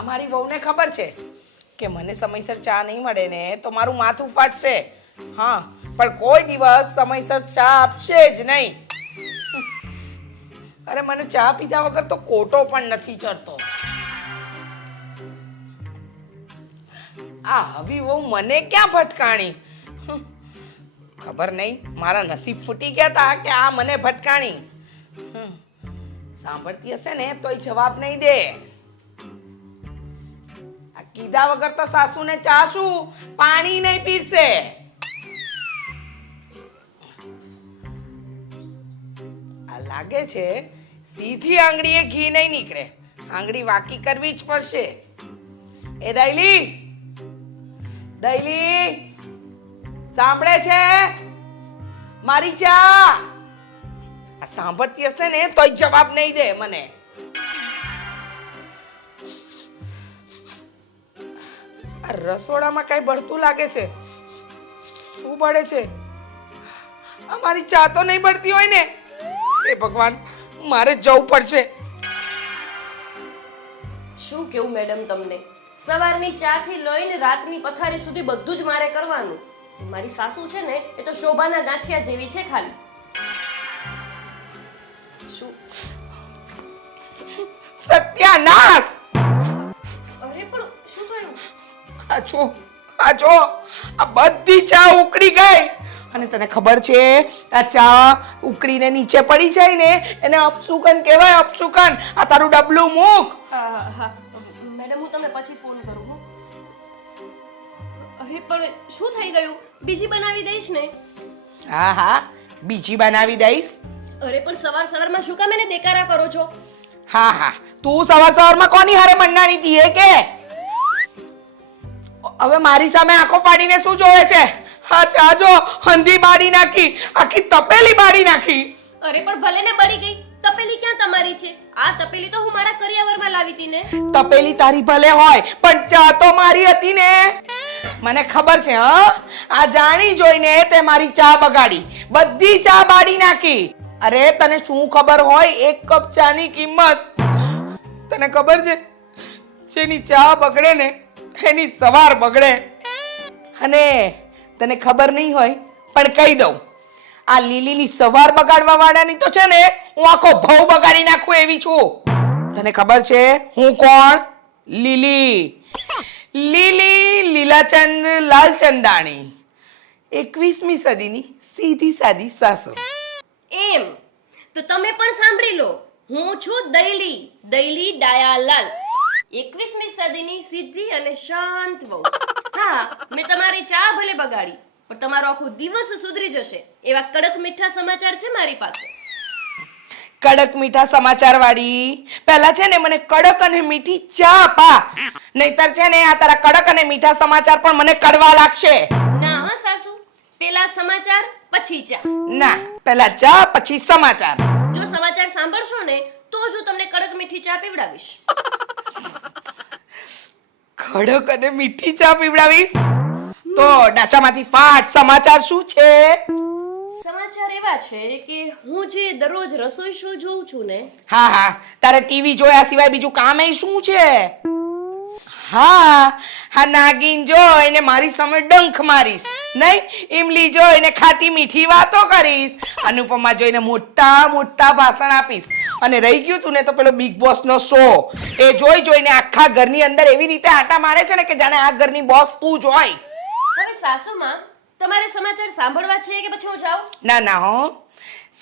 અમારી વહુને ખબર છે કે મને સમયસર ચા નહીં મળે ને તો મારું માથું ફાટશે. હા, પણ કોઈ દિવસ સમયસર ચા આપશે જ નહીં. અરે મને ચા પીધા વગર તો કોટો પણ નથી ચડતો. આ હવી વહુ મને ક્યાં ભટકાણી? ખબર નહીં મારા નસીબ ફૂટી ગયા તા કે આ મને ભટકાણી. સાંભળતી હશે ને તોય જવાબ નહીં દે. આ કીધા વગર તો સાસુને ચા શું પાણી નહીં પીરશે. આ લાગે છે સીધી આંગળીએ ઘી નહીં નીકળે, આંગળી વાકી કરવી જ પડશે. એ દૈલી, દૈલી સાંભળે છે? મારી ચા. આ સાંભળતી હશે ને તોય જવાબ નહીં દે મને. આ રસોડામાં કઈ બળતું લાગે છે. શું બળે છે? અમારી ચા તો નહીં બળતી હોય ને? એ ભગવાન, મારે જવું પડશે. શું કેવું મેડમ તમને? સવારની ચા થી લઈને રાતની પથારી સુધી બધું જ મારે કરવાનું. મારી સાસુ છે ને એ તો શોભાના ગાંઠિયા જેવી છે ખાલી. શું? સત્યાનાશ! અરે પણ શું થયું? આ જો આ બધી ચા ઉકળી ગઈ. અને તને ખબર છે આ ચા ઉકળીને નીચે પડી જાય ને એને અપસુકન કહેવાય. અપસુકન. આ તારું ડબલું મૂક. હા હા મેડમ, હું તમને પછી ફોન કરું. અરે પણ શું થઈ ગયું? બીજી બનાવી દઈશ ને? હા હા, બીજી બનાવી દઈશ. અરે પણ સવાર સવારમાં શું કામ એને દેકારા કરો છો? હા હા, તું સવાર સવારમાં કોની હારે મંડાણી હતી એ કે? હવે મારી સામે આંખો પાડીને શું જોવે છે? હા ચા જો હંધી બાળી નાખી, આખી તપેલી બાળી નાખી. અરે પણ ભલે ને બળી ગઈ, તપેલી ક્યાં તમારી છે? આ તપેલી તો હું મારા કરિયાવરમાં લાવી હતી ને. તપેલી તારી ભલે હોય પણ ચા તો મારી હતી ને. મને ખબર છે. હા, આ જાણી જોઈને તે મારી ચા બગાડી, બધી ચા બાળી નાખી. અરે તને શું ખબર હોય એક કપ ચાની કિંમત? તને ખબર છે જેની ચા બગડે ને એની સવાર બગડે. અને તને ખબર નહીં હોય પણ કહી દઉં, આ લીલીની સવાર બગાડવા વાળાની તો છે ને હું આખો ભવ બગાડી નાખું એવી છું. તને ખબર છે હું કોણ? લીલી. લીલી લીલાચંદ લાલચંદાણી, 21મી સદીની સીધી સાદી સાસુ. એમ તો તમે પણ સાંભળી લો, હું છું દૈલી, દૈલી ડાયાલાલ, 21મી સદીની સીધી અને શાંત વહુ. હા, મેં તમારી ચા ભલે બગાડી પણ તમારો આખો દિવસ સુધરી જશે એવા કડક મીઠા સમાચાર છે મારી પાસે. કડક મીઠા સમાચાર વાળી, પહેલા છે ને મને કડક અને મીઠી ચા આપા, નહીતર છે ને આ તારા કડક અને મીઠા સમાચાર પણ મને કડવા લાગશે. ના હા સાસુ, પેલા સમાચાર પછી ચા. ના, પહેલા ચા પછી સમાચાર. જો સમાચાર સાંભળશો ને તો જ હું તમને કડક મીઠી ચા પીવડાવીશ. કડક અને મીઠી ચા પીવડાવીશ તો ડાચામાંથી ફાટ. સમાચાર શું છે? સમાચાર એવા છે કે હું જે દરરોજ રસોઈ શો જોઉં છું ને. હા હા, તારે ટીવી જોયા સિવાય બીજું કામ એ શું છે? હા હા, નાગીન જોઈને મારી સામે ડંખ મારીશ નહીં, ઇમલી જોઈને ખાટી મીઠી વાતો કરીશ, અનુપમા જોઈને મોટા મોટા ભાષણ આપીશ. અને રહી ગયું તું ને તો પેલો બિગ બોસ નો શો, એ જોઈને આખા ઘરની અંદર એવી રીતે આટા મારે છે ને કે જાણે આ ઘરની બોસ તું જ હોય. હવે સાસુમાં તમારે સમાચાર સાંભળવા છે કે પછી હું જાઉં? ના ના હો,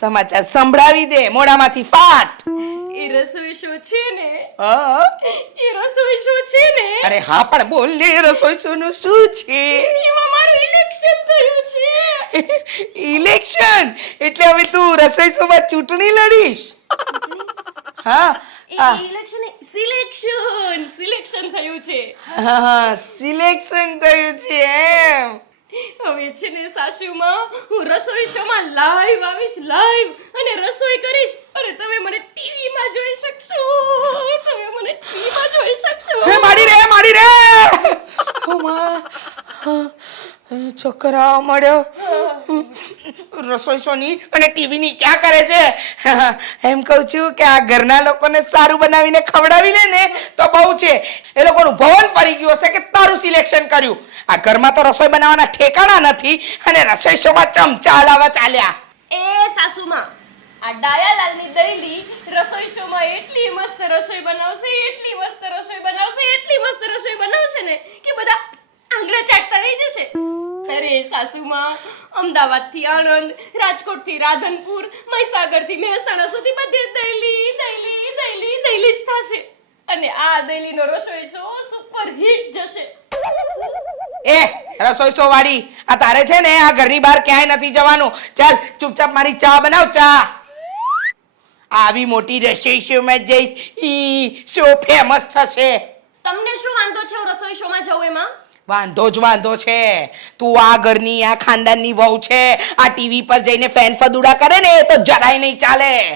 સમાચાર સંભળાવી દે મોઢામાંથી ફાટ. એ રસોઈ શો છે ને, હા, એ રસોઈ શો છે ને. અરે હા પણ બોલ ને, રસોઈ શોનું શું છે? એમાં મારું ઇલેક્શન થયું છે. ઇલેક્શન એટલે હવે તું રસોઈ શોમાં ચૂંટણી લડીશ? હા, ઇલેક્શન સિલેક્શન થયું છે. હા, સિલેક્શન થયું છે એમ. હવે છે ને સાસુમાં હું રસોઈ શોમાં લાઈવ આવીશ, લાઈવ, અને રસોઈ કરીશ અને તમે મને ટીવીમાં જોઈ શકશો. તમે મને ટીવીમાં જોઈ શકશો. હે મારી રે, મારી રે. ઓ માં, ચક્કર આવવા મળ્યો. રસોઈ શોની અને ટીવીની ક્યાં કરે છે? એમ કહું છું કે આ ઘરના લોકોને સારું બનાવીને ખવડાવી લે ને તો બહુ છે. એ લોકોનું ભવન ફરી ગયું હશે કે તારું સિલેક્શન કર્યું. આ ઘરમાં તો રસોઈ બનાવવાના ઠેકાણા નથી અને રસોઈ શોમાં ચમચા લાવવા ચાલ્યા. એ સાસુમાં, આ ડાયાલાલની દઈલી રસોઈ શોમાં એટલી મસ્ત રસોઈ બનાવશે, એટલી મસ્ત રસોઈ બનાવશે, એટલી મસ્ત રસોઈ બનાવશે ને કે બધા આંગળા ચાટતા રહી જશે. અરે સાસુમાં, અમદાવાદથી આણંદ, રાજકોટથી રાધનપુર, મહીસાગરથી મહેસાણા સુધી બધે દઈલી દઈલી દઈલી દઈલી જ થશે. અને આ દઈલીનો રસોઈ શો સુપર હિટ જશે. એ રસોઈ શો વાળી, આ તારે છે ને આ ઘરની બહાર ક્યાંય નથી જવાનું. ચાલ ચૂપચાપ મારી ચા બનાવ. ચા આવી મોટી રસોઈ શોમાં જઈ શો ફેમસ થશે. તમને શું વાંધો છે હું રસોઈ શોમાં જઉં એમાં? વાંધો છે. તું આ ઘરની આ ખાનદાનની વહુ છે. આ ટીવી પર જઈને ફેન ફદુડા કરે ને એ તો જરાય નહીં ચાલે.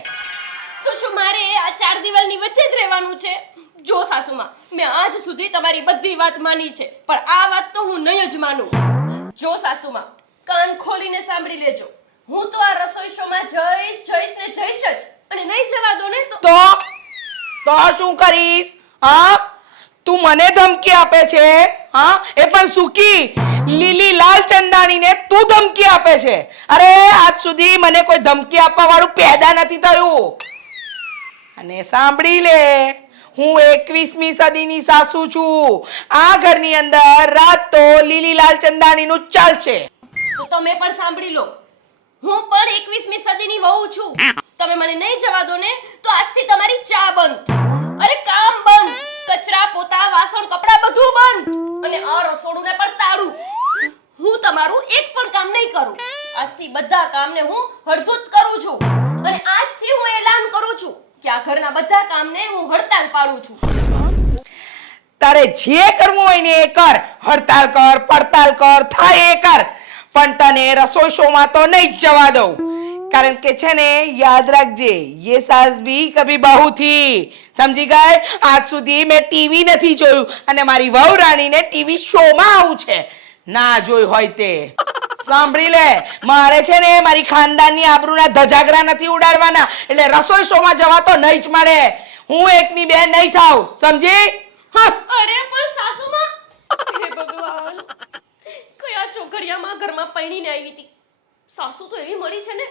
તો શું મારે આ ચાર દિવાલની વચ્ચે જ રહેવાનું છે? જો સાસુમાં, મેં આજ સુધી તમારી બધી વાત માની છે, પણ આ વાત તો હું નહીં જ માનું. જો સાસુમાં, કાન ખોલીને સાંભળી લેજો. હું તો આ રસોઈ શોમાં જઈશ ને જઈશ જ. અને નહીં જવા દો ને તો શું કરીશ? હા, તું મને ધમકી આપે છે? હા, એ પણ સુકી લીલી લાલ ચંદાણીને તું ધમકી આપે છે? અરે આજ સુધી મને કોઈ ધમકી આપવા વાળું પેદા નથી થયું. અને સાંભળી લે, હું 21મી સદીની સાસુ છું. આ ઘરની અંદર રાત તો લીલી લાલ ચંદાણીનું ચાલશે. તો તમે પણ સાંભળી લો, હું પણ 21મી સદીની વહુ છું. તમે મને નહીં જવા દો ને તો આજથી તમારી ચા બંધ, અરે કામ બંધ, કચરા પોતા વાસણ કપડા બધું બંધ, અને આ રસોડું ને પણ તાળું. હું તમારું એક પણ કામ નહીં કરું. આજથી બધા કામને હું હળધૂત કરું છું. અને આજથી હું એલાન કરું છું કે આ ઘરના બધા કામને હું હડતાલ પાડું છું. તારે જે કરવું હોય ને એ કર. હડતાલ કર, પડતાલ કર, થાય એ કર, પણ તને રસોઈ શોમાં તો નહીં જ જવા દઉં. કારણ કે છે ને, યાદ રાખજે, ये सास भी कभी बहू थी, સમજી ગઈ? આજ સુધી મેં ટીવી નથી જોયું અને મારી વહુ રાણીને ટીવી શોમાં આવું છે. ના જોઈ હોય તે સાંભળી લે, મારે છે ને મારી ખાનદાનની આબરૂના ધજાગરા નથી ઉડાડવાના. એટલે રસોઈ શોમાં જવા તો નહીં જ મળે. હું એકની બેન નહીં થાવ, સમજી? અરે પણ સાસુમાં, હે ભગવાન, કયા ચોઘડિયામાં ઘરમાં પૈણીને આવી હતી. સાસુ તો એવી મળી છે ને.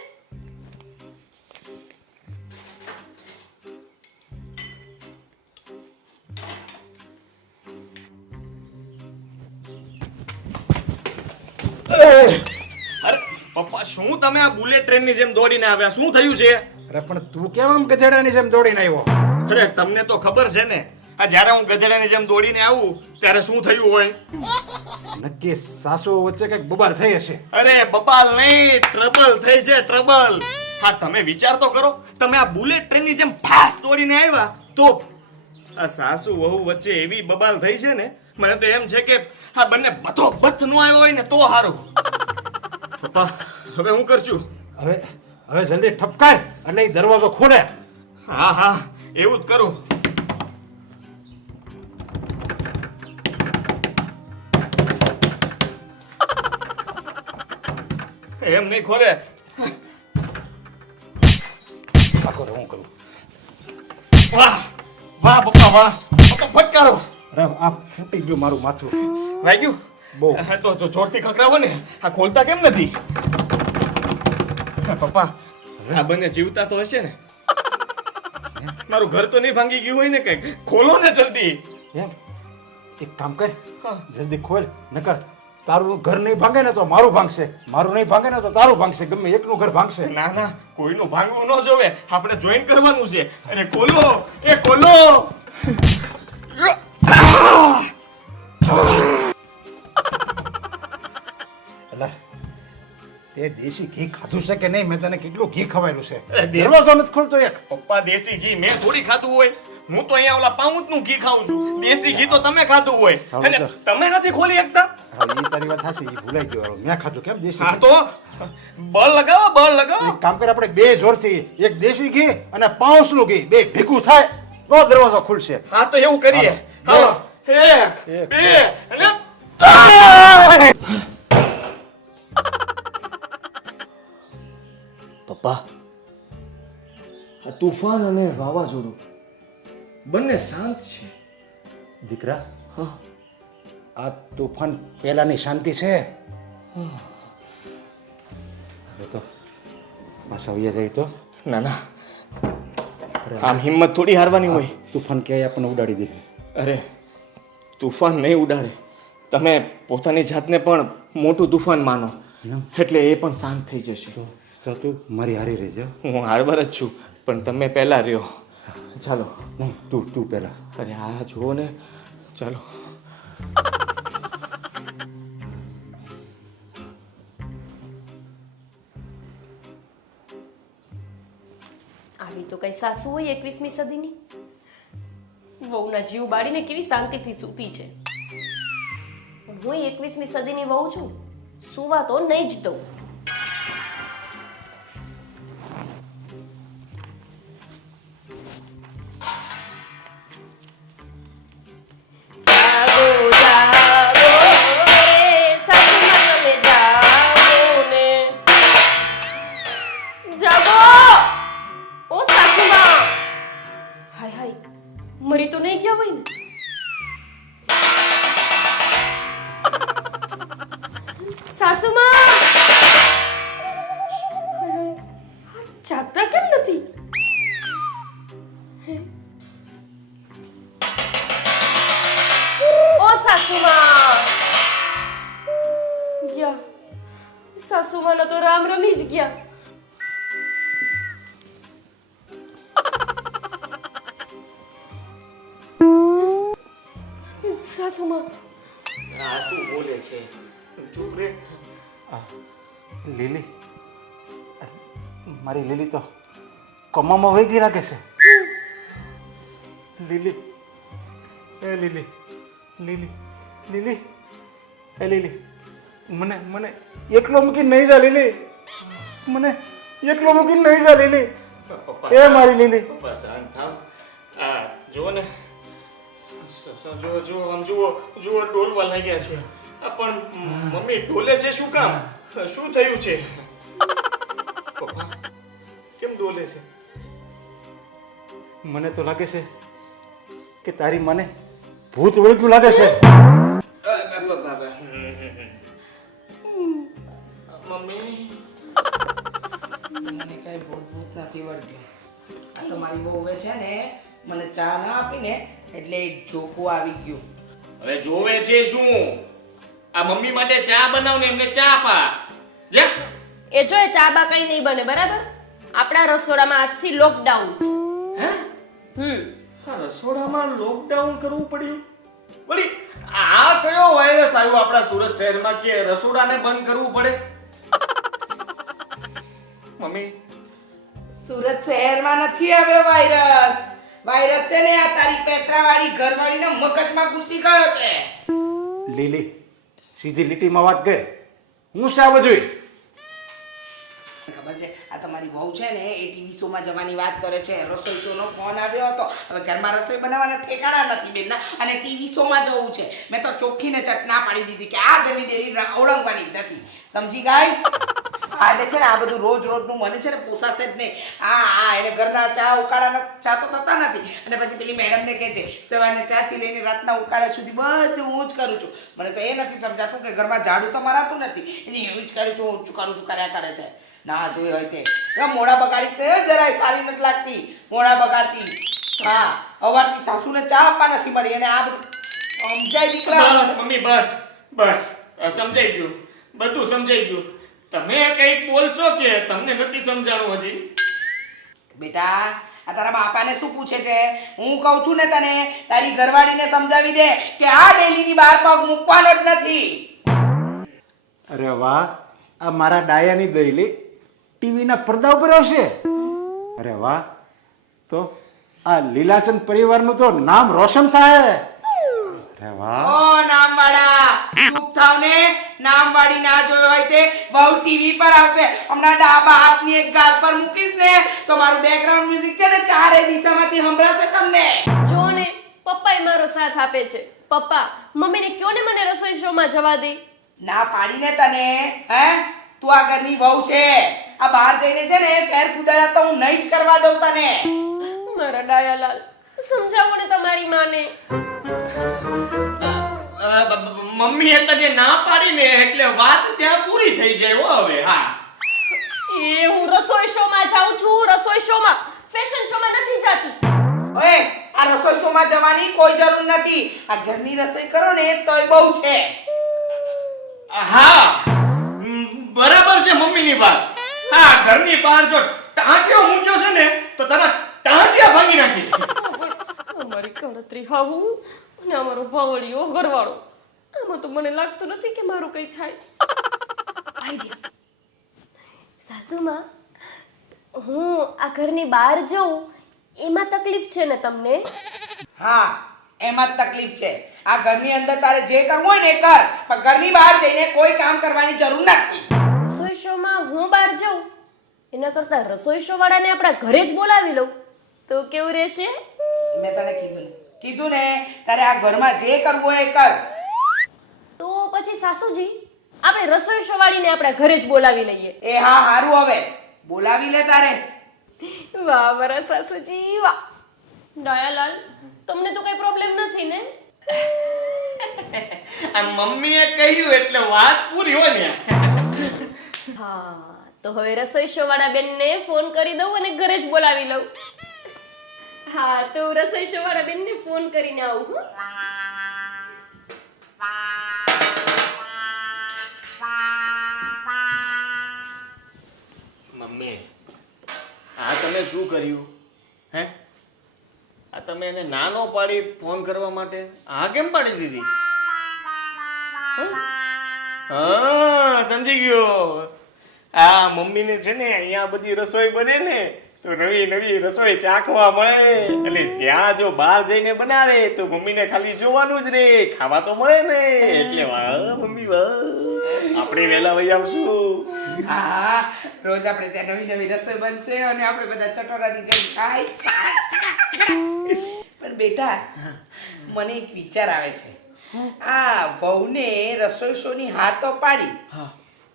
અરે પપ્પા, શું તમે આ બુલેટ ટ્રેનની જેમ દોડીને આવ્યા? શું થયું છે? અરે પણ તું કેમ આમ ગધેડાની જેમ દોડીને આવ્યો? અરે તમને તો ખબર છે ને, આ જ્યારે હું ગધેડાની જેમ દોડીને આવું ત્યારે શું થયું હોય? નક્કી સાસુ વચ્ચે કઈક બબાલ થઈ હશે. અરે બબાલ નહીં, ટ્રબલ થઈ છે, ટ્રબલ. હા, તમે વિચાર તો કરો, તમે આ બુલેટ ટ્રેનની જેમ ફાસ્ટ દોડીને આવ્યા તો આ સાસુ વહુ વચ્ચે એવી બબાલ થઈ છે ને, મને તો એમ છે કે આ બંને બથો બથ નો આવ્યો હોય ને તો સારું. પપ્પા, હવે હું કરશું? હવે જલ્દી ઠપકાર એટલે ઈ દરવાજો ખોલે. હા, એવું જ કરું. એમ નહીં ખોલે. હું કરું. વાહ વાહ પપ્પા, વાહ પપ્પા, ફટકારો. અરે આ ફૂટી ગયું મારું માથું. વાગ્યું? બહુ. તો જોરથી ખખડાવો ને. આ ખોલતા કેમ નથી? પપ્પા, આ બંને જીવતા તો હશે ને? મારું ઘર તો નહીં ભાંગી ગયું હોય ને? કઈક ખોલો ને જલ્દી. એમ એક કામ કર, હા. જલ્દી ખોલ. નકર તારું ઘર નહીં ભાંગે ને તો મારું ભાંગશે, મારું નહીં ભાંગે ને તો તારું ભાંગશે. ગમે એકનું ઘર ભાંગશે. ના, કોઈનું ભાંગવું ન જોવે. આપણે જોઈન કરવાનું છે. અરે ખોલો, એ ખોલો. એટલે તે દેશી ઘી ખાધું છે કે નહીં? મેં તને કેટલું ઘી ખવાયેલું છે. અરે દેશી- દરવાજો નથી ખોલતો એક. પપ્પા, દેશી ઘી મેં થોડી ખાધું હોય. હું તો અહીંયા ઓલા પાઉંચ નું ઘી ખાઉં છું. દેશી ઘી તો તમે ખાધું હોય. હવે અને તો- તમે નથી ખોલી શકતા. હા, ઈ તારી વાત સાચી, ઈ ભૂલાઈ ગયો. મેં ખાધું કેમ દેશી હા ઘી? તો બળ લગાવો, બળ લગાવો. એક કામ કર, આપણે બે જોરથી, એક દેશી ઘી અને પાઉસનું ઘી બે ભેગું થાય તો દરવાજો ખુલશે. હા તો એવું કરીએ. હાલો. હાલો, 1 2 અને પપ્પા, આ તુફાન અને વાવાઝોડું બંને શાંત છે. દીકરા, હા, આ તોફાન પહેલાની શાંતિ છે. હવે તો પાછા આવ્યા જાય તો ના ના, આમ હિંમત થોડી હારવાની હોય. તોફાન ક્યાંય આપણને ઉડાડી દે. અરે, તુફાન નહીં ઉડાડે. તમે પોતાની જાતને પણ મોટું તુફાન માનો, એમ? એટલે એ પણ શાંત થઈ જશે. તો તું મારી હારી રહેજે. હું હારવાર જ છું, પણ તમે પહેલા રહ્યો. ચાલો. તું પહેલા. અરે આ જુઓ ને, ચાલો. આવી તો કઈ સાસુ હોય 21મી સદીની. વહુના જીવ બાળીને કેવી શાંતિથી સૂતી છે. પણ હું 21મી સદીની વહુ છું, સુવા તો નહીં જ દઉં. જાગો જાગો રે સાસુમાં તમે જાગો ને. જાગો ઓ સાસુમાં. હાય હાય, મરી તો નહીં ગયા હોય ને? સાસુમાં જાગતા કેમ નથી? ઓ સાસુમાં ગયા. સાસુમાનો તો રામ રમી જ ગયા. સાસુમાં આ શું બોલે છે? ચૂપ રે. લીલી, મારી લીલી તો કમામાં વહી ગઈ લાગે છે. લીલી, એ લીલી, લીલી, લીલી, એ લીલી, મને મને એકલો મૂકીને નહીં જા લીલી. મને એકલો મૂકીને નહીં જા લીલી. એ મારી લીલી. પપ્પા શાંત થાવ. આ જુઓ ને, જુઓ જુઓ, આમ જુઓ જુઓ, ડોલવા લાગ્યા છે. આ પણ મમ્મી ડોલે છે શું કામ? શું થયું છે? પપ્પા કેમ ડોલે છે? મને તો લાગે છે કે તારી મને ભૂત વળગ્યું લાગે છે. મમ્મી, મને કઈ ભૂત નથી વળગ્યું. આ તો મારી વહુએ છે ને મને ચા ના આપીને એટલે એક જોકું આવી ગયું. હવે જોવે છે શું? આ મમ્મી માટે ચા બનાવ ને એમને ચા આપા. લે. એ જો એ ચાબા કઈ નહીં બને, બરાબર? આપણા રસોડામાં આજથી લોકડાઉન. હે? હમ આ રસોડામાં લોકડાઉન કરવું પડ્યું? વળી આ કયો વાયરસ આવ્યો આપણા સુરત શહેરમાં કે રસોડાને બંધ કરવું પડે? મમ્મી, સુરત શહેરમાં નથી આવ્યો વાયરસ. વાયરસ છે ને આ તારી પેત્રાવાળી ઘરવાળીના મગજમાં ઘૂસી ગયો છે. લીલી, સીધી લીટીમાં વાત કર. હું શા જોઈ? ખબર છે આ તમારી વહુ છે ને એ ટીવી શોમાં જવાની વાત કરે છે. રસોઈ શોનો ફોન આવ્યો હતો. હવે ઘરમાં રસોઈ બનાવવાના ઠેકાણા નથી બેન અને ટીવી શોમાં જવું છે. મેં તો ચોખ્ખીને ચટ ના પાડી દીધી કે આ ઘરની ડેરી ઓળંગવાની જ નથી. સમજી ગઈ? આ છે ને આ બધું રોજ રોજનું મને છે ને પોસાશે જ નહીં. એને ઘરના ચા ઉકાળાના ચા તો થતા નથી અને પછી પેલી મેડમને કહે છે સવારના ચાથી લઈને રાતના ઉકાળા સુધી બધું હું જ કરું છું. મને તો એ નથી સમજાતું કે ઘરમાં ઝાડુ તો મરાતું નથી એની એવું જ કરું છું, હું જ કરું છું કર્યા કરે છે. ના જોઈ હોય તે મોડા બગાડી તે જરાય સારી નથી લાગતી. મોડા બગાડતી. હા, અવારથી સાસુને ચા આપવા નથી મળી અને આ બધું સમજાય દીકરા. બસ મમ્મી, બસ બસ. સમજાઈ ગયું, બધું સમજાઈ ગયું. તમે કંઈક બોલશો કે તમને નથી સમજાણું હજી? બેટા આ તારા બાપાને શું પૂછે છે? હું કહું છું ને તને તારી ઘરવાળીને સમજાવી દે કે આ ડેલીની બહાર પગ મૂકવાનો જ નથી. અરે વાહ, આ મારા ડાયાની દઈલી ટીવીના પડદા ઉપર આવશે. અરે વાહ, તો આ લીલાચંદ પરિવારનું તો નામ રોશન થાય. અરે વાહ. ઓ નામવાળા, ચૂપ થાવ ને. નામવાળી ના જોયો હોય તે બહુ ટીવી પર આવશે. હમણાં ડાબા હાથની એક ગાલ પર મૂકીશ ને તો મારું બેકગ્રાઉન્ડ મ્યુઝિક છે ને ચારે દિશામાંથી સંભળાશે તમને. જો ને પપ્પાએ મારો સાથ આપે છે. પપ્પા, મમ્મીને કયો ને મને રસોઈ શોમાં જવા દે. ના પાડીને તને હે? તું આ ઘરની વહુ છે. આ બહાર જઈને છે ને ફેર ફુદાડા તો હું નહીં જ કરવા દઉં તને. મારા ડાયાલાલ, સમજાવો ને તમારી માને. મમ્મીએ તને ના પાડી ને એટલે વાત ત્યાં પૂરી થઈ જાય હો હવે. હા એ હું રસોઈ શો માં જાઉં છું, રસોઈ શો માં, ફેશન શો માં નથી જાતી. ઓય, આ રસોઈ શોમાં જવાની કોઈ જરૂર નથી. આ ઘરની રસોઈ કરો ને તોય બહુ છે. હા બરાબર છે મમ્મીની વાત. હા ઘરની બહાર જો ટાંટિયો મૂક્યો છે ને તો તારા ટાંટિયા ભાંગી નાખી. અમારી કળતરી હાવું અને અમારો ભાવળિયો ઘરવાળો, આમાં તો મને લાગતું નથી કે મારું કઈ થાય. આઈડિયા. સાસુમાં, હું આ ઘરની બહાર જઉં એમાં તકલીફ છે ને તમને? હા, એમાં જ તકલીફ છે. આ ઘરની અંદર તારે જે કરવું હોય ને એ કર, પણ ઘરની બહાર જઈને કોઈ કામ કરવાની જરૂર નથી. રસોઈ શોમાં હું બહાર જાઉં એના કરતા રસોઈ શો વાળાને આપણા ઘરે જ બોલાવી લઉં તો કેવું રહેશે? મેં તને કીધું ને તારે આ ઘરમાં જે કરવું હોય એ કર. તો પછી સાસુજી, આપણે રસોઈ શો વાળીને આપણા ઘરે જ બોલાવી લઈએ. એ હા, હારું, હવે બોલાવી લે તારે. વાહ મારા સાસુજી વાહ. દયાલાલ, તમને તો કઈ પ્રોબ્લેમ નથી ને? આ મમ્મીએ કહ્યું એટલે વાત પૂરી હો ને. હા, તો હવે રસોઈ શો વાળા બેનને ફોન કરી દઉં અને ઘરે જ બોલાવી લઉં. હા, તો રસોઈ શો વાળા બેનને ફોન કરીને આવું. હો. મમ્મી આ તમે શું કર્યું હે? આ તમે એને નાનો પાડી ફોન કરવા માટે આ કેમ પાડી દીધી? હા સમજી ગયો. આ મમ્મીને છે ને અહીંયા બધી રસોઈ બને ને તો નવી નવી રસોઈ ચાખવા મળે, એટલે ત્યાં જો બહાર જઈને બનાવે તો મમ્મીને ખાલી જોવાનું જ રે, ખાવા તો મળે ને. એટલે વાહ મમ્મી વાહ, આપણે વેલા વહી આવશું. હા, રોજ આપણે ત્યાં નવી નવી રસોઈ બનશે અને આપણે બધા ચટોરાની જેમ ખાઈ. પણ બેટા, મને એક વિચાર આવે છે. આ વહુને રસોઈ શોની હા તો પાડી,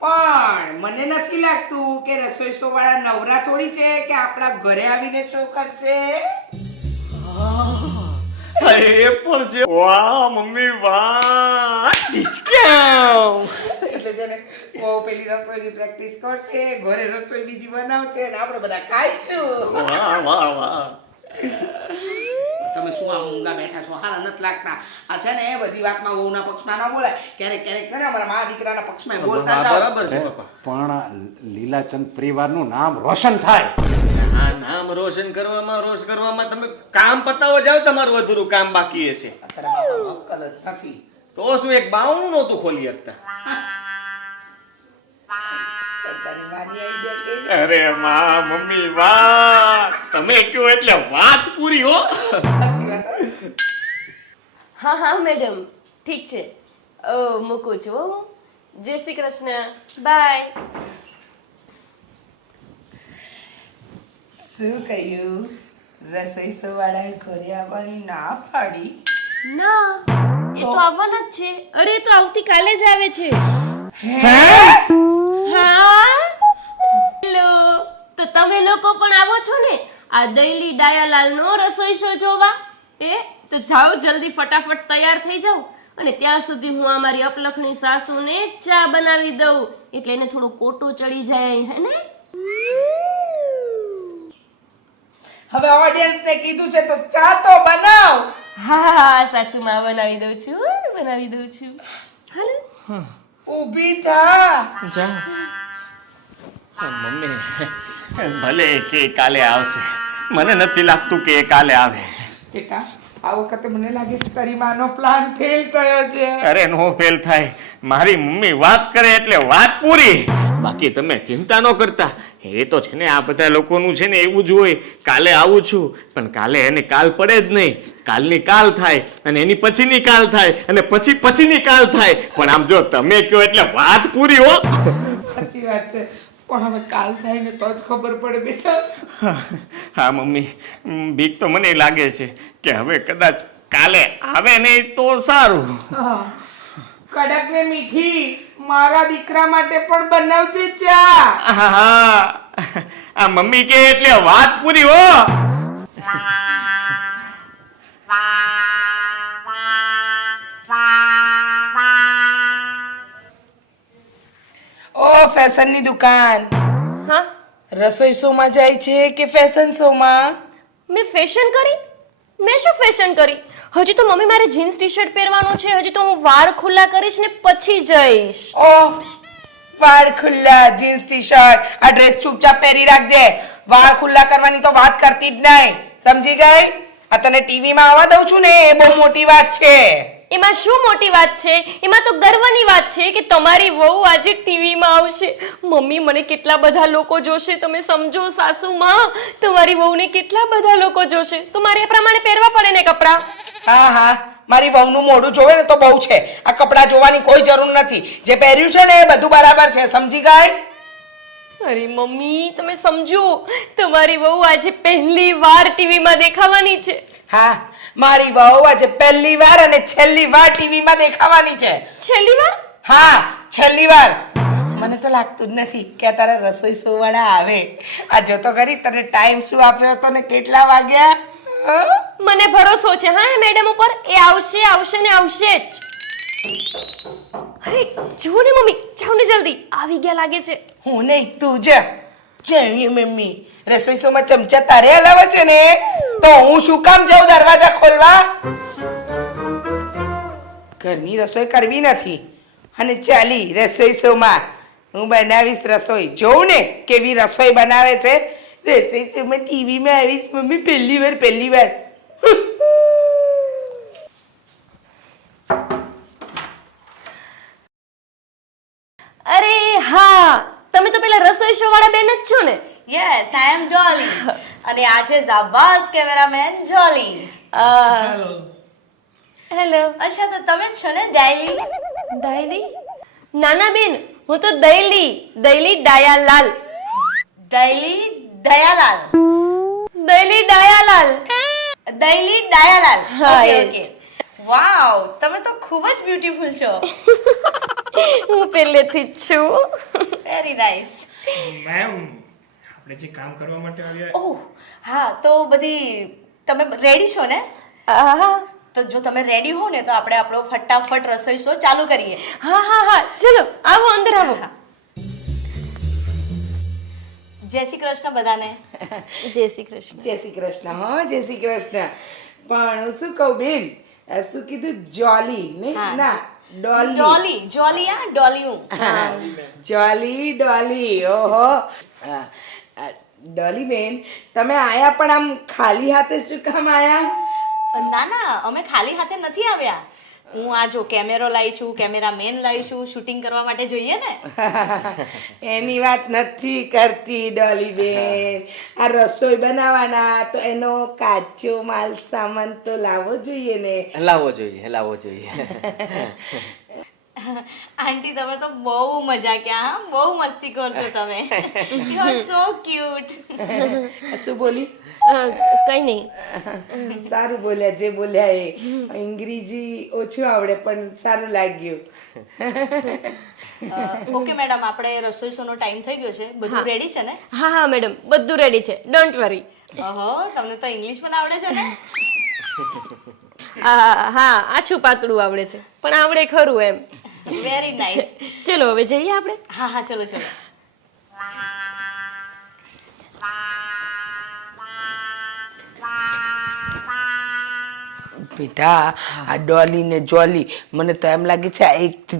પણ મને નથી લાગતું કે રસોઈ શો વાળા નવરા થોડી છે કે આપણા ઘરે આવીને શો કરશે. એ પણ છે. વાહ મમ્મી વાહ, ડિસ્કાઉ. એટલે છે ને વહુ પેલી રસોઈની પ્રેક્ટિસ કરશે, ઘરે રસોઈ બીજી બનાવશે અને આપણે બધા ખાઈશું. વાહ વાહ વાહ. તમે શું આમ ઊંઘા બેઠા છો? હારા નથી લાગતા. આ છે ને બધી વાતમાં વહુના પક્ષમાં ન બોલાય. ક્યારેક ક્યારેક છે ને અમારા મા દીકરાના પક્ષમાં બોલતા જાઓ. બરાબર છે પપ્પા. પણ લીલાચંદ પરિવારનું નામ રોશન થાય. આ નામ રોશન કરવામાં તમે કામ પતાવો જાવ, તમારું અધૂરું કામ બાકી હશે. અત્યારે બાપા અક્કલ જ નથી. તો શું એક બાવણું નહોતું ખોલી શકતા? તારી નાની idea કેવી? અરે માં મમ્મી વાહ, તમે કહો એટલે વાત પૂરી હો. સાચી વાત હો? હા હા મેડમ, ઠીક છે. મૂકું છું હો. જય શ્રી કૃષ્ણ, બાય. શું કહ્યું? રસોઈ શો વાળાએ ઘરે આવવાની ના પાડી? ના, એ તો આવવાના જ છે. અરે એ તો આવતીકાલે જ આવે છે. હા, હેલો, તો તમે લોકો પણ આવો છો ને આ દૈલી ડાયાલાલનો રસોઈ શો જોવા? તો જાઓ જલ્દી, ફટાફટ તૈયાર થઈ જાઓ અને ત્યાં સુધી હું અમારી અપલખની સાસુને ચા બનાવી દઉં, એટલે એને થોડો કોટો ચડી જાય, હે ને? હવે ઓડિયન્સ ને કીધું છે તો ચા તો બનાવ. હા સાસુમાં બનાવી દઉં છું, હાલો. ઊભી થા. મમ્મી ભલે કે કાલે આવશે, મને નથી લાગતું કે એ કાલે આવે. બેટા, આ વખતે મને લાગે છે તારી માનો પ્લાન ફેલ થયો છે. અરે નો ફેલ થાય, મારી મમ્મી વાત કરે એટલે વાત પૂરી. બાકી તમે ચિંતા ન કરતા. એ તો છે ને આ બધા લોકોનું છે ને એવું જ હોય, કાલે આવું છું પણ કાલે એને કાલ પડે જ નહીં, કાલની કાલ થાય અને એની પછીની કાલ થાય અને પછીની કાલ થાય. પણ આમ જો તમે કહો એટલે વાત પૂરી હો. સાચી વાત છે, પણ હવે કાલ થાય ને તો જ ખબર પડે બેટા. હા મમ્મી, બીક તો મને લાગે છે કે હવે કદાચ કાલે આવે નહીં તો સારું. હા, કડક ને મીઠી મારા દીકરા માટે પણ બનાવજે ચા. હા આ મમ્મી કે એટલે વાત પૂરી હો. ઓ ફેશનની દુકાન, હા રસોઈ શોમાં જાય છે કે ફેશન શોમાં? મેં ફેશન કરી? મેં શું ફેશન કરી? હજી તો મમ્મી મારે જીન્સ ટી શર્ટ પહેરવાનો છે. હજી તો હું વાળ ખુલ્લા કરીશ ને પછી જઈશ. ઓ વાળ ખુલ્લા, જીન્સ ટી શર્ટ, આ ડ્રેસ ચૂપચાપ પહેરી રાખજે. વાળ ખુલ્લા કરવાની તો વાત કરતી જ નહીં, સમજી ગઈ? આ તને ટીવીમાં આવવા દઉં છું ને એ બહુ મોટી વાત છે. એમાં શું મોટી વાત છે? એમાં તો ગર્વની વાત છે કે તમારી વહુ આજે ટીવીમાં આવશે. મમ્મી મને કેટલા બધા લોકો જોશે, તમે સમજો સાસુમાં. તમારી વહુને કેટલા બધા લોકો જોશે, તો મારે એ પ્રમાણે પહેરવા પડે ને કપડાં. હા હા, મારી વહુનું મોઢું જોવે ને તો બહુ છે. આ કપડાં જોવાની કોઈ જરૂર નથી. જે પહેર્યું છે ને એ બધું બરાબર છે, સમજી ગઈ? અરે મમ્મી તમે સમજો, તમારી વહુ આજે પહેલી વાર ટીવીમાં દેખાવાની છે. હા, મારી વહુ આજે પહેલી વાર અને છેલ્લી વાર ટીવીમાં દેખાવાની છે. છેલ્લી વાર? હા, છેલ્લી વાર. મને તો લાગતું જ નથી કે આ તારા રસોઈ શો વાળા આવે. આ જો તો ખરી તને ટાઈમ શું આપ્યો હતો ને કેટલા વાગ્યા? મને ભરોસો છે હા એ મેડમ ઉપર. એ આવશે આવશે ને આવશે જ. અરે જુઓ ને મમ્મી, જાઓ ને જલ્દી, આવી ગયા લાગે છે. હું નહીં તું જ. જય મમ્મી, રસોઈ શોમાં ચમચા તારે હલાવે છે ને તો હું શું કામ જાઉં દરવાજા ખોલવા? ઘરની રસોઈ કરવી નથી અને ચાલી રસોઈ શોમાં હું બનાવીશ રસોઈ. જોઉં ને કેવી રસોઈ બનાવે છે. રસોઈ શોમાં ટીવીમાં આવીશ મમ્મી પહેલી વાર. અરે હા, તમે તો પેલા રસોઈ શો વાળા બેન જ છો ને? Yes, I am Dolly. અને આ છે ઝાબાઝ કેમેરામેન જોલી. હેલો. અચ્છા તો તમે જ છો ને ડાયલી? દૈલી? નાના બેન, હું તો daily Dayalal. Daily Dayalal. Daily Dayalal. Daily Dayalal. હા, Okay, એ જ. okay. વાવ, તમે તો ખૂબ જ બ્યુટીફુલ છો. હું પહેલેથી જ છું. Very nice. મેમ આપણે જે કામ કરવા માટે આવ્યા ઓહ હા, તો બધી તમે રેડી છો ને? હા તો જો તમે રેડી હો ને તો આપણે આપણો ફટાફટ રસોઈ શો ચાલુ કરીએ. હા હા હા, ચલો આવો અંદર આવો. જય શ્રી કૃષ્ણ બધાને. જય શ્રી કૃષ્ણ. જય શ્રી કૃષ્ણ. હા, જય શ્રી કૃષ્ણ. પણ હું શું કહું બેન, શું કીધું? જોલી ને? હા, ના, ડોલી. ડોલી. જોલી આ ડોલી હું. હા, ડોલી. ઓહો. ડોલી બેન, તમે આયા પણ આમ ખાલી હાથે શું કામ આયા? ના ના, અમે ખાલી હાથે નથી આવ્યા. હું આ જો કેમેરો લાવી છું, કેમેરામેન લાવી છું, શૂટિંગ કરવા માટે જોઈએ ને. એની વાત નથી કરતી ડોલી બેન. આ રસોઈ બનાવવાના તો એનો કાચો માલ સામાન તો લાવવો જોઈએ ને. લાવવો જોઈએ. આંટી તમે તો બહુ મજા ક્યાં, હા બહુ મસ્તી કરશો તમે. You are so cute. શું બોલી? કઈ નહીં. સારું બોલ્યા, જે બોલ્યા એ. અંગ્રેજી ઓછું આવડે પણ સારું લાગ્યું. ઓકે મેડમ, આપણે રસોઈ શોનો ટાઈમ થઈ ગયો છે. બધું રેડી છે ને? હા હા મેડમ, બધું રેડી છે, ડોન્ટ વરી. ઓહો, તમને તો ઇંગ્લિશ પણ આવડે છે ને? હા, આછું પાતળું આવડે છે પણ આવડે ખરું એમ. Very nice. ચલો હવે જઈએ આપણે. હા હા, ચલો ચલો. બેટા, આ ડોલી ને જોલી મને તો એમ લાગે છે આ એક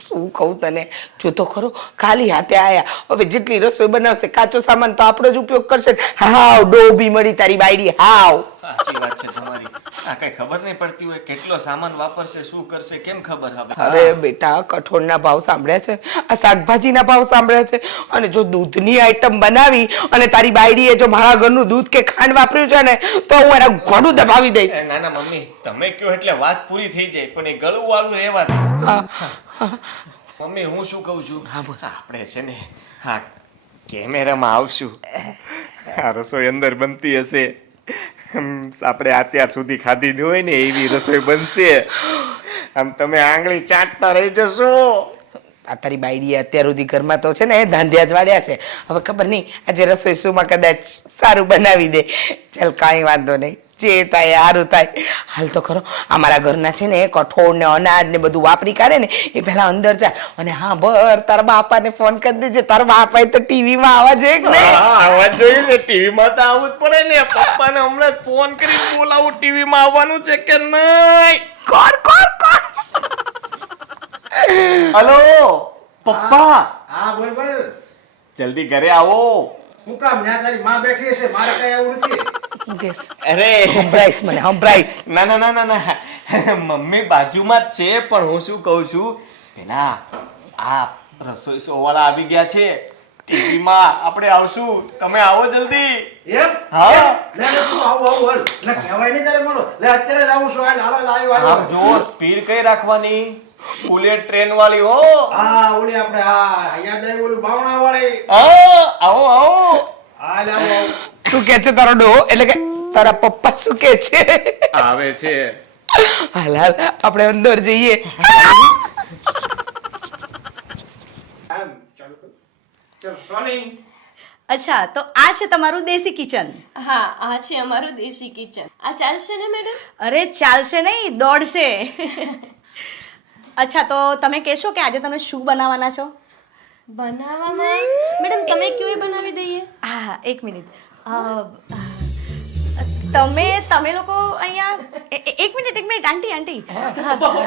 શું કહું તને, જો તો ખરો ખાલી હાથે આયા. હવે જેટલી રસોઈ બનાવશે કાચો સામાન તો આપણો જ ઉપયોગ કરશે. હાવ ડોબી મળી તારી બાયડી, હાવ. સાચી વાત છે તમારી. આ કઈ ખબર નહીં પડતી હોય કેટલો સામાન વાપરશે, શું કરશે, કેમ ખબર હવે? અરે બેટા, કઠોળના ભાવ સાંભળ્યા છે, આ શાકભાજીના ભાવ સાંભળ્યા છે, અને જો દૂધની આઈટમ બનાવી અને તારી બાયડીએ જો મારા ઘરનું દૂધ કે ખાંડ વાપર્યું છે ને તો હું એના ઘોડું દબાવી દઈશ. ના ના મમ્મી, તમે કયો એટલે વાત પૂરી થઈ જાય, પણ એ ગળું વાળું રહેવા દો. મમ્મી હું શું કહું છું, આપણે છે ને હા કેમેરામાં આવશું. આ રસોઈ અંદર બનતી હશે, આપણે અત્યાર સુધી ખાધી ન હોય ને એવી રસોઈ બનશે. આમ તમે આંગળી ચાટતા રહી જશો. આ તારી બાયડીએ અત્યાર સુધી ઘરમાં તો છે ને ધાંધિયા જ વાળ્યા છે. હવે ખબર નહીં આજે રસોઈ શુંમાં કદાચ સારું બનાવી દે. ચાલ કાંઈ વાંધો નહીં, જે થાય સારું થાય. હાલ તો ખરો અમારા ઘરના છે ને કઠોળ ને અનાજ ને બધું વાપરી કાઢે ને એ પહેલા અંદર જા અને હા બર તારા બાપાને ફોન કરી દેજે. તારા બાપા તો ટીવીમાં આવવા જોઈએ કે નહીં? હા, આવવા જોઈએ ને. ટીવીમાં તો આવવું જ પડે ને. પપ્પાને હમણાં જ ફોન કરી બોલાવું ટીવીમાં આવવાનું છે કે નહીં. કોણ કોણ કોણ? હલો પપ્પા, હા બોલ બોલ. જલ્દી ઘરે આવો. હું કામ ન્યા તારી માં બેઠી હશે, મારે કઈ આવું નથી. હું કહેશ? અરે સંભળાઈશ મને, સંભળાઈશ. ના ના ના ના ના, મમ્મી બાજુમાં જ છે. પણ હું શું કહું છું, પેલા આ રસોઈ શો વાળા આવી ગયા છે ટીવીમાં. આપણે આવશું, તમે આવો જલ્દી. એમ? હા. લે લે તું આવું આવું હાલ. લે કહેવાય નહીં તારે મળો. લે અત્યારે જ આવું છું. હાલ હાલો આવ્યો આમ જો સ્પીડ કઈ રાખવાની, બુલેટ ટ્રેન વાળી હો. હા ઓલી આપણે હા યાદ આવી ઓલું બાવણા વાળી. હા, આવો આવો. હાલ આવો આવો. શું કે છે તારો ડો? એટલે કે તારા પપ્પા શું કે છે? આવે છે. હાલ હાલ આપણે અંદર જઈએ. અચ્છા તો આ છે તમારું દેશી કિચન. હા, આ છે અમારું દેશી કિચન. આ ચાલશે ને મેડમ? અરે ચાલશે નહીં, દોડશે. અચ્છા તો તમે કહેશો કે આજે તમે શું બનાવવાના છો? બનાવવામાં મેડમ તમે કયો એ બનાવી દઈએ. હા એક મિનિટ. તમે લોકો અહીંયા એક મિનિટ આંટી આંટી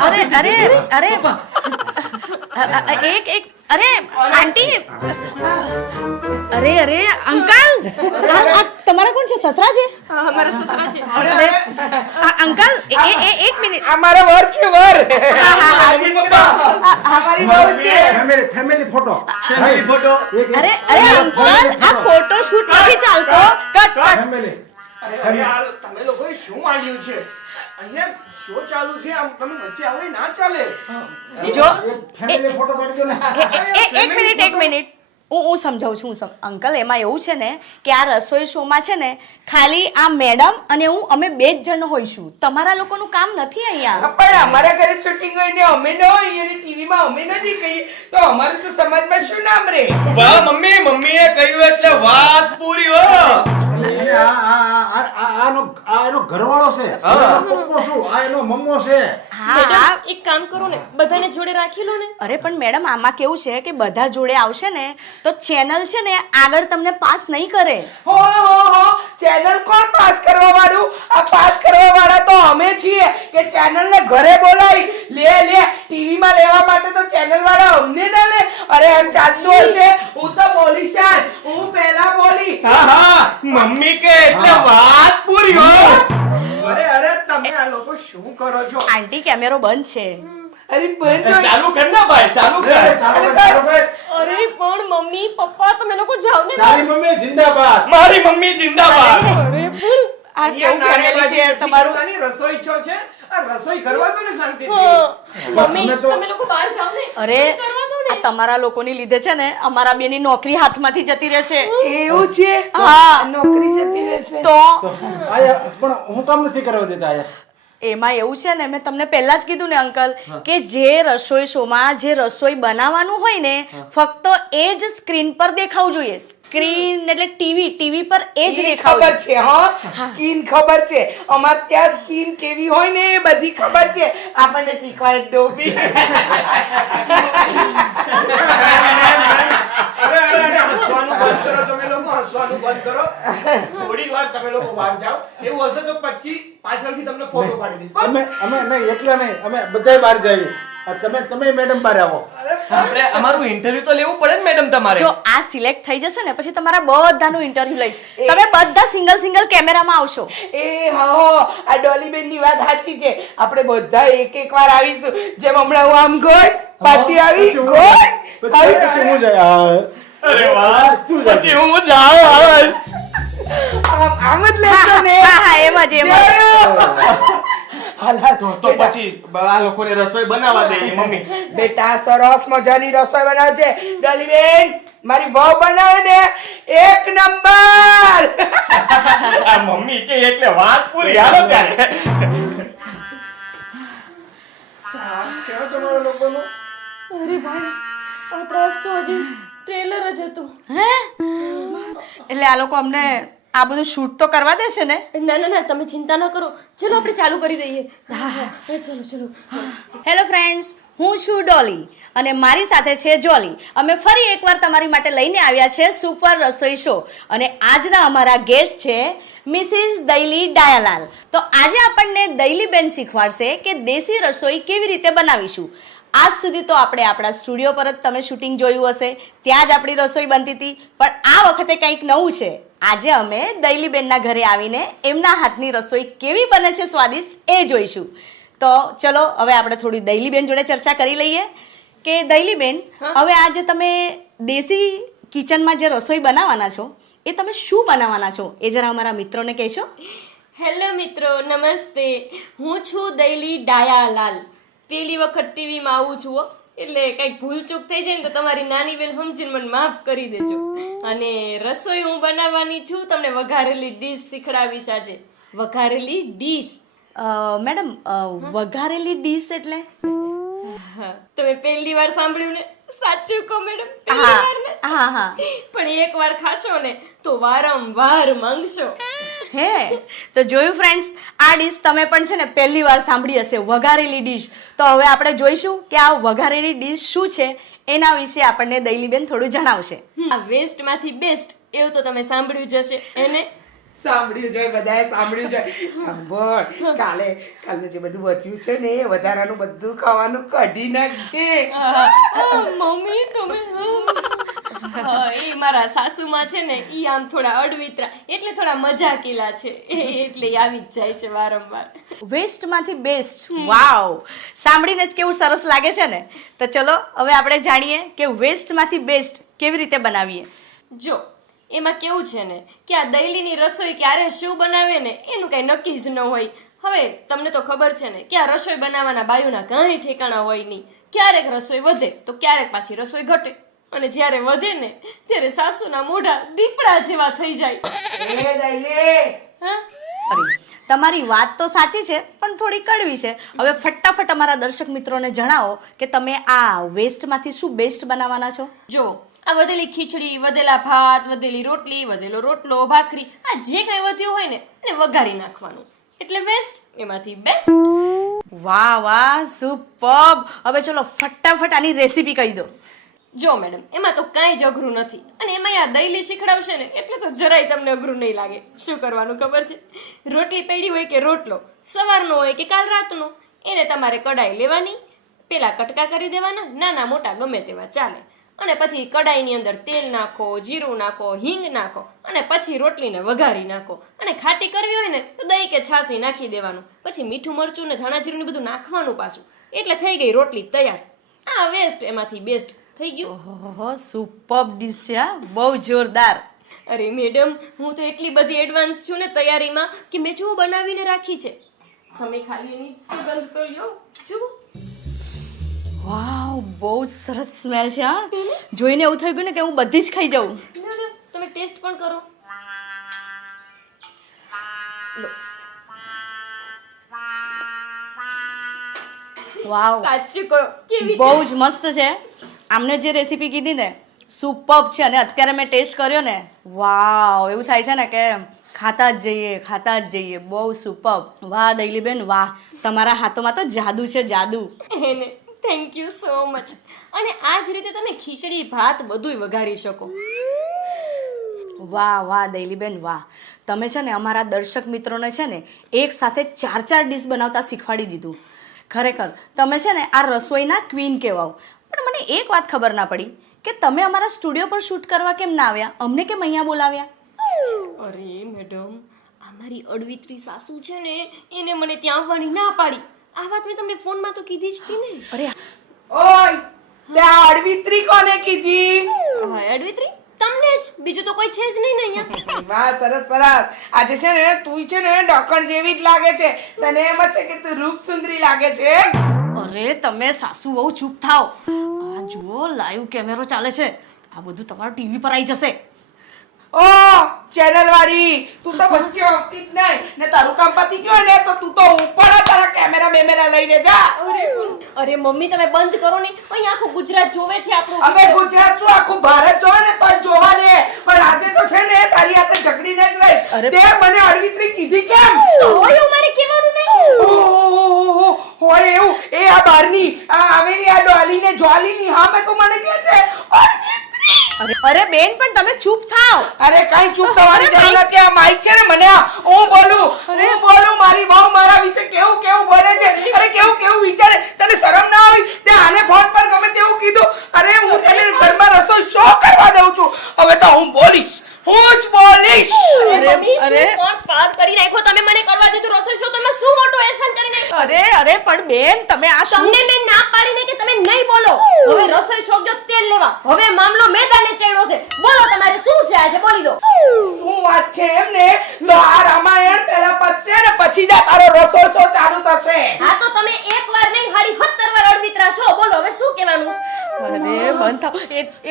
અરે અરે અરે એક અરે આંટી અરે અરે અંકલ આ તમારા કોણ છે? સસરા છે? હા, અમારા સસરા છે. અંકલ એક મિનિટ. આ મારો વર છે, વર. Family photo. Family photo. અરે અરે અંકલ આ ફોટો શૂટ નથી ચાલતો. Cut cut. ફેમિલી. અરે યાર, તમે લોકોએ શું માંડ્યું છે? અહીંયા શો ચાલુ છે, આમ તમે વચ્ચે આવો એ ના ચાલે. જો ફેમિલી ફોટો પાડી દો ને. એક મિનિટ હું સમજાવું છું. અંકલ એમાં એવું છે ને કે આ રસોઈ શોમાં છે ને ખાલી આ મેડમ અને હું અમે બે જ જણ હોઈશું. તમારા લોકોનું કામ નથી અહીંયા. પણ અમારા ઘરે શૂટિંગ હોય ને અમે ન હોઈએ અને ટીવીમાં અમે નથી કહીએ તો અમારું તો સમાજમાં શું નામ રે? વાહ મમ્મી, મમ્મીએ કહ્યું એટલે વાત પૂરી હો. આનો એનો ઘરવાળો છે. આનો પપ્પો શું? આ એનો મમ્મો છે. હા મેડમ એક કામ કરો ને, બધાને જોડે રાખી લો ને. અરે પણ મેડમ આમાં કેવું છે કે બધા જોડે આવશે ને તો ચેનલ છે ને આગળ તમને પાસ નહીં કરે. હો ચેનલ કોણ પાસ કરવા વાળું? આ પાસ કરવા વાળા તો અમે છીએ કે ચેનલ ને ઘરે બોલાવી લે ટીવીમાં લેવા માટે તો ચેનલ વાળા અમને ના લે. અરે એમ ચાલતું હશે. હું તો બોલીશ જ. હું પહેલા બોલી. હા હા, મમ્મી કે એટલે વાત પૂરી હો. અરે તમે આ લોકો શું કરો છો? આંટી કેમેરો બંધ છે. અરે બંધ ચાલુ કર ને ભાઈ, ચાલુ કર. ચાલો ભાઈ. અરે પણ મમ્મી પપ્પા તમે લોકો જાઓ ને. તારી મમ્મી જિંદાબાદ. મારી મમ્મી જિંદાબાદ. આ કેવું ફેમિલી છે તમારું? તમારી રસોઈ છો છે, આ રસોઈ કરવા દો ને શાંતિથી. હા. મમ્મી તમે તો- તમે લોકો બહાર જાઓ ને. અરે કરવા દો ને. આ તમારા લોકોની લીધે છે ને અમારા બેની નોકરી હાથમાંથી જતી રહેશે. એવું છે? હા. નોકરી જતી રહેશે તો આયા પણ હું કામ નથી કરવા દેતા આયા. એમાં એવું છે ને મેં તમને પહેલા જ કીધું ને અંકલ કે જે રસોઈ શોમાં જે રસોઈ બનાવવાનું હોય ને ફક્ત એ જ સ્ક્રીન પર દેખાવું જોઈએ. સ્ક્રીન એટલે ટીવી પર એ જ ઈ દેખાવું ખબર છે. સ્કીન ખબર છે. અમાર ત્યાં સ્કીન કેવી હોય ને એ બધી ખબર છે. આપણને શીખવાડે ડોબી. અરે હસવાનું બંધ કરો તમે લોકો, હસવાનું બંધ કરો. થોડી વાર તમે લોકો બહાર જાઓ. એવું હશે તો પછી પાછળથી તમને ફોટો પાડી દઈશ. બસ. અમે નહીં એકલા નહીં, અમે બધાય બહાર જઈએ. તમે મેડમ બહાર આવો. આપણે અમારું ઇન્ટરવ્યુ તો લેવું પડે ને મેડમ તમારે. જો આ સિલેક્ટ થઈ જશે ને પછી તમારા બધાનું ઇન્ટરવ્યુ લઈશ. તમે બધા સિંગલ કેમેરામાં આવશો. એ હા, આ ડોલીબેન ની વાત સાચી છે. આપણે બધા એક વાર આવીશું. જેમ હમણાં હું આમ ગઈ પાછી આવી ગઈ. પછી હું જાય. અરે વાહ, તું જા. પછી હું જાઉં આવાજ. આમ જ લેશો ને? હા એમ જ તો પછી આ લોકોને રસોઈ બનાવવા દઈએ મમ્મી. બેટા સરસ મજાની રસોઈ બનાવે છે ડોલીબેન. મારી વહુ બનાવે ને એક નંબર. આ મમ્મી કે એટલે વાત પૂરી. હાલો ત્યારે. છે હો તમારા લોકોનો. અરે ભાઈ આ ત્રાસ તો હજી ટ્રેલર જ હતું. હે એટલે આ લોકો અમને આ બધું શૂટ તો કરવા દેશે ને? ના ના ના તમે ચિંતા ન કરો, ચલો આપણે ચાલુ કરી દઈએ. ચલો ચલો. હેલો ફ્રેન્ડ્સ, હું છું ડોલી અને મારી સાથે છે જોલી. અમે ફરી એકવાર તમારી માટે લઈને આવ્યા છે સુપર રસોઈ શો અને આજના અમારા ગેસ્ટ છે મિસિસ દૈલી ડાયાલાલ. તો આજે આપણને દૈલીબેન શીખવાડશે કે દેશી રસોઈ કેવી રીતે બનાવીશું. આજ સુધી તો આપણે આપણા સ્ટુડિયો પર જ તમે શૂટિંગ જોયું હશે, ત્યાં જ આપણી રસોઈ બનતી હતી, પણ આ વખતે કંઈક નવું છે. આજે અમે દૈલીબેનના ઘરે આવીને એમના હાથની રસોઈ કેવી બને છે સ્વાદિષ્ટ એ જોઈશું. તો ચલો હવે આપણે થોડી દૈલીબેન જોડે ચર્ચા કરી લઈએ કે દૈલીબેન, હવે આજે તમે દેશી કિચનમાં જે રસોઈ બનાવવાના છો એ તમે શું બનાવવાના છો એ જરા અમારા મિત્રોને કહેશો? હેલો મિત્રો, નમસ્તે. હું છું દૈલી ડાયાલાલ. પહેલી વખત ટીવીમાં આવું છું હો, એટલે કંઈક ભૂલચૂક થઈ જાય ને તો તમારી નાની બેન સમજીને મને માફ કરી દેજો. અને રસોઈ હું બનાવવાની છું, તમને વઘારેલી ડીશ શીખડાવીશ આજે. વઘારેલી ડીશ. મેડમ, વઘારેલી ડીશ એટલે? તમે પહેલી વાર સાંભળ્યું ને? સાચું કહો મેડમ, પહેલી વાર ને? હા. પણ એક વાર ખાશો ને તો વારંવાર માંગશો. હે, તો જોયું ફ્રેન્ડ્સ, આ ડીશ તમે પણ છે ને પહેલી વાર સાંભળી હશે, વઘારેલી ડીશ. તો હવે આપણે જોઈશું કે આ વઘારેલી ડીશ શું છે, એના વિશે આપણને દૈલીબેન થોડું જણાવશે. આ વેસ્ટ માંથી બેસ્ટ એવું તો તમે સાંભળ્યું જ હશે એને. સાંભળ્યું છે, બધાએ સાંભળ્યું છે. સાંભળ, કાલનું જે બધું બચ્યું છે ને એ વધારાનું બધું ખાવાનું કાઢી નાખજે. મમ્મી તમે એ મારા સાસુમાં છે ને ઈ આમ થોડા અડવિતરા, એટલે થોડા મજાકીલા છે, એટલે આવી જ જાય છે વારંવાર. વેસ્ટમાંથી બેસ્ટ, વાવ! સાંભળીને જ કેવું સરસ લાગે છે ને. તો ચલો હવે આપણે જાણીએ કે વેસ્ટમાંથી બેસ્ટ કેવી રીતે બનાવીએ. જો એમાં કેવું છે ને કે આ દૈલીની રસોઈ ક્યારે શું બનાવે ને એનું કઈ નક્કી જ ન હોય. હવે તમને તો ખબર છે ને કે આ રસોઈ બનાવવાના બાયુના કાંઈ ઠેકાણા હોય નહીં. ક્યારેક રસોઈ વધે તો ક્યારેક પાછી રસોઈ ઘટે, અને જ્યારે વધે ને ત્યારે સાસુના મોઢા દીપડા જેવા થઈ જાય. એ દૈલી, હા, અરે, તમારી વાત તો સાચી છે પણ થોડી કડવી છે. હવે ફટાફટ અમારા દર્શક મિત્રોને જણાવો કે તમે આ વેસ્ટમાંથી શું બેસ્ટ બનાવવાના છો. જો આ વધેલી ખીચડી, વધેલા ભાત, વધેલી રોટલી, વધેલો રોટલો, ભાખરી, આ જે કાંઈ વધ્યું હોય ને એને વઘારી નાખવાનું, એટલે વેસ્ટ એમાંથી બેસ્ટ. વાહ વાહ, સુપર્બ! હવે ચલો ફટાફટ આની રેસીપી કહી દો. જો મેડમ, એમાં તો કાંઈ જ અઘરું નથી, અને એમાં આ દૈલી શીખડાવશે ને એટલે તો જરાય તમને અઘરું નહીં લાગે. શું કરવાનું ખબર છે? રોટલી પડી હોય કે રોટલો, સવારનો હોય કે કાલ રાતનો, એને તમારે કડાઈ લેવાની, પેલા કટકા કરી દેવાના, નાના મોટા ગમે તેવા ચાલે, અને પછી કડાઈની અંદર તેલ નાખો, જીરું નાખો, હિંગ નાખો, અને પછી રોટલીને વઘારી નાખો. અને ખાટી કરવી હોય ને તો દહીં કે છાશી નાખી દેવાનું, પછી મીઠું મરચું ને ધાણા જીરું ને બધું નાખવાનું પાછું, એટલે થઈ ગઈ રોટલી તૈયાર. આ વેસ્ટ એમાંથી બેસ્ટ થઈ ગયું. ઓહો, સુપર્બ ડીશ છે, બહુ જોરદાર. અરે મેડમ, હું તો એટલી બધી એડવાન્સ છું ને તૈયારીમાં કે મેં જો બનાવીને રાખી છે. તમે ખાલી એની સુગંધ તો લો. જો વાવ, બહુ જ સરસ સ્મેલ છે. હા, જોઈને એવું થઈ ગયું ને કે હું બધી જ ખાઈ જાઉં. તમે ટેસ્ટ પણ કરો. લો. વાવ, સાચું કહો, કેવી બહુ જ મસ્ત છે. આમને જે રેસીપી કીધી ને સુપર્બ છે, અને અત્યારે મેં ટેસ્ટ કર્યો ને, વાવ, એવું થાય છે ને કે ખાતા જ જઈએ. બહુ સુપર્બ. વાહ દૈલીબેન, વાહ! તમારા હાથોમાં તો જાદુ છે, જાદુ. એને થેન્ક યુ સો મચ. અને આ જ રીતે તમે ખીચડી, ભાત બધુંય વઘારી શકો. વાહ વાહ દૈલીબેન, વાહ! તમે છે ને અમારા દર્શક મિત્રોને છે ને એક સાથે 4 ડીશ બનાવતા શીખવાડી દીધું. ખરેખર તમે છે ને આ રસોઈના ક્વીન કહેવાઓ. પણ મને એક વાત ખબર ના પડી કે તમે અમારા સ્ટુડિયો પર શૂટ કરવા કેમ ના આવ્યા? અમને કેમ અહીંયા બોલાવ્યા? અરે મેડમ, આ મારી અડવિતરી સાસુ છે ને એને મને ત્યાં આવવાની ના પાડી. આ વાત મેં તમને ફોનમાં તો કીધી જ હતી ને. અરે ઓય, તે આ અડવિત્રી કોને કીધી? હા, અડવિતરી તમને જ, બીજું તો કોઈ છે જ નહીં ને અહીંયા. વાહ, સરસ સરસ. આજે છે ને તું છે ને ડોકર જેવી જ લાગે છે. તને એમ હશે કે તું રૂપ સુંદરી લાગે છે. અરે તમે સાસુ બહુ ચૂપ થાવ. આ જુઓ, લાઈવ કેમેરો ચાલે છે. આ બધું તમારા ટીવી પર આવી જશે. ઓ ચેનલ વાળી, તું તો વચ્ચે આવતી જ નહીં ને. તારું કામ પતી ગયું ને તો તું તો ઉપર તારા કેમેરા બેમેરા લઈને જા. અરે મમ્મી તમે બંધ કરો ને, અહીં આખું ગુજરાત જોવે છે આપણું. હવે ગુજરાત શું આખું ભારત જોવે ને તો જોવા દે, પણ આજે તો છે ને તારી હાથે ઝઘડીને જ રહી. તે મને અડવિતરી કીધી કેમ? તો હોય એવું મારે કહેવાનું નહીં. ઓહોહોહો, હોય એવું? એ આ બારની આ આવેલી આ ડોલીને જ્વાલીની સામે તું મને કહે છે અડવિતરી? અરે બેન પણ તમે ચૂપ થાઓ. અરે કઈ ચૂપ થવાની જરૂર નથી. આ માઈક છે ને મને હું બોલું મારી બહુ મારા વિશે કેવું કેવું બોલે છે. અરે કેવું કેવું વિચારે. તને શરમ ના આવી? તે આને ફોન પર ગમે તેવું કીધું. અરે હું તને ઘરમાં રસોઈ શો કરવા દઉં છું. હવે તો હું બોલીશ, હું જ બોલીશ. મમ્મી, શું અરે. કોણ પાર કરી નાખ્યો? તમે મને કરવા દીધું રસોઈ શો, તમે શું મોટું એહસાન કરી નાખ્યું? અરે પણ બેન તમે આ શું? તમને મેં ના પાડીને કે તમે નહીં બોલો. હવે રસોઈ શો ગયો તેલ લેવા. હવે મામલો મેદાને ચડ્યો છે. બોલો તમારે શું છે આજે, બોલી દો. શું વાત છે એમ ને? તો આ રામાયણ પહેલા પતશે ને પછી જ આ તારો રસોઈ શો ચાલુ થશે. હા તો તમે એકવાર નહીં હાડી 70 વાર અડવિતરા છો. બોલો હવે શું કહેવાનું? અરે બંધ થાઓ.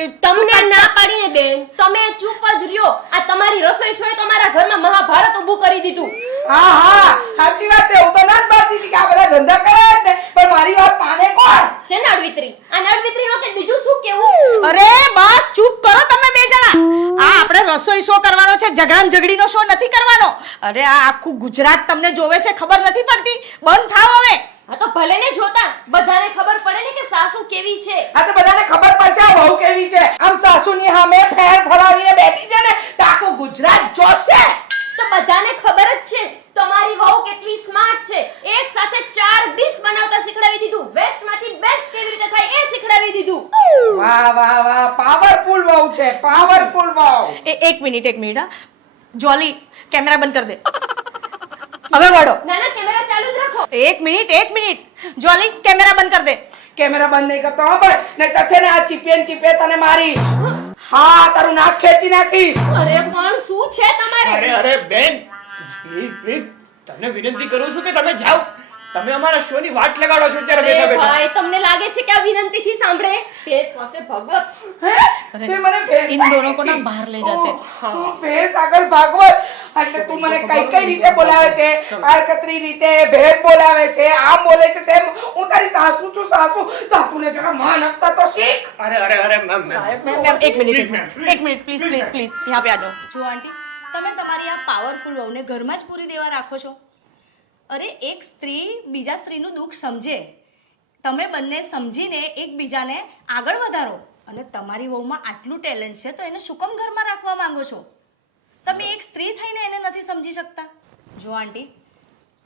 એ તમને ના પાડીને બેન, તમે ચૂપ જ રહ્યો. આ તમારી રસોઈ શોએ તો અમારા ઘરમાં મહાભારત ઊભું કરી દીધું. હા સાચી વાત છે. હું તો ના જ પાડતી હતી કે આ બધા ધંધા કરાય જ ને, પણ મારી વાત માને કોણ? છે ને અડવિતરી? આ અડવિતરી નો કે બીજું શું કેવું? અરે બસ ચૂપ કરો તમે બે જણા. આ આપણે રસોઈ શો કરવાનો છે, ઝઘડામ ઝઘડીનો શો નથી કરવાનો. અરે આ આખું ગુજરાત તમને જોવે છે, ખબર નથી પડતી? બંધ થાઓ હવે. હા તો ભલે ને જોતા, બધાને ખબર પડે ને કે સાસુ કેવી છે. આ તો બધાને ખબર પડશે આ વહુ કેવી છે. આમ સાસુની સામે ફેર ફલાવીને બેઠી છે ને તો આખું ગુજરાત જોશે. તો બધાને ખબર જ છે તમારી વહુ કેટલી સ્માર્ટ છે. એક સાથે 4 ડીશ બનાવતા શીખડાવી દીધું. વેસ્ટ માંથી બેસ્ટ કેવી રીતે થાય એ શીખડાવી દીધું. વાહ વાહ વાહ, પાવરફુલ વહુ છે, પાવરફુલ વહુ. એક મિનિટ હા. જોલી કેમેરા બંધ કરી દે. હવે વળો. ના ના, કેમેરા ચાલુ જ રાખો. એક મિનિટ. જોલી કેમેરા બંધ કરી દે. કેમેરા બંધ નહીં કરતો ખબર નહીં તો છે ને આ ચીપે તને મારી. હા તારું નાક ખેંચી નાખીશ. અરે પણ શું છે તમારે? અરે બેન, પ્લીઝ તમને વિનંતી કરું છું કે તમે જાઓ. તમે અમારા શો ની વાટ લગાડો છો ત્યારે બેઠા અરે બેઠા. ભાઈ, તમને લાગે છે કે આ વિનંતી થી સાંભળે? ભેસ પાસે ભગવત. હે? તે મને ભેંસ इन दोनों को ना बाहर ले जाते. તું ભેંસ આગળ ભાગવત એટલે તું મને કઈ રીતે બોલાવે છે? આરકતરી રીતે ભેંસ બોલાવે છે, આમ બોલે છે તેમ. હું તારી સાસુ છું. સાસુને જરા માન આપતા તો શીખ. અરે મેમ मैम एक मिनट प्लीज यहाँ पे आ जाओ. જો આંટી તમે તમારી આ પાવરફુલ વહુને ઘરમાં જ પૂરી દેવા રાખો છો. અરે એક સ્ત્રી બીજા સ્ત્રીનું દુઃખ સમજે. તમે બંને સમજીને એકબીજાને આગળ વધારો. અને તમારી વહુમાં આટલું ટેલેન્ટ છે તો એને શું કામ ઘરમાં રાખવા માંગો છો? તમે એક સ્ત્રી થઈને એને નથી સમજી શકતા? જો આંટી